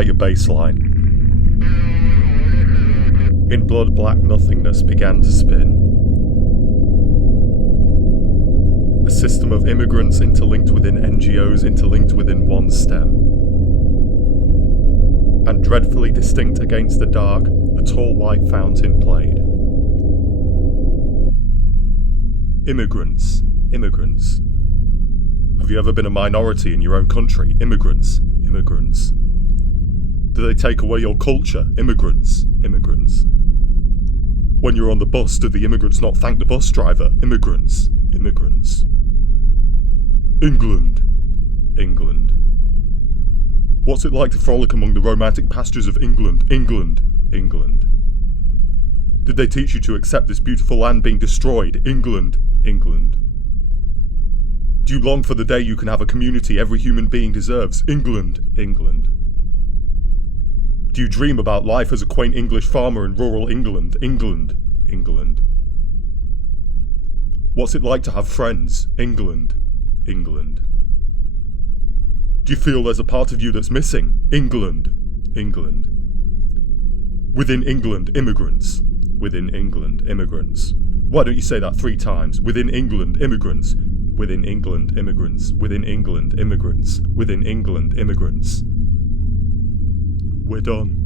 your baseline. In blood, black nothingness began to spin. A system of immigrants interlinked within NGOs, interlinked within one stem. And dreadfully distinct against the dark, a tall white fountain played. Immigrants, immigrants. Have you ever been a minority in your own country? Immigrants, immigrants. Do they take away your culture? Immigrants, immigrants. When you're on the bus, do the immigrants not thank the bus driver? Immigrants, immigrants. England, England. What's it like to frolic among the romantic pastures of England? England, England. Did they teach you to accept this beautiful land being destroyed? England, England. Do you long for the day you can have a community every human being deserves? England, England. Do you dream about life as a quaint English farmer in rural England? England, England. What's it like to have friends? England, England. Do you feel there's a part of you that's missing? England, England. Within England, immigrants. Within England, immigrants. Why don't you say that 3 times? Within England, immigrants. Within England, immigrants. Within England, immigrants. Within England, immigrants. We're done.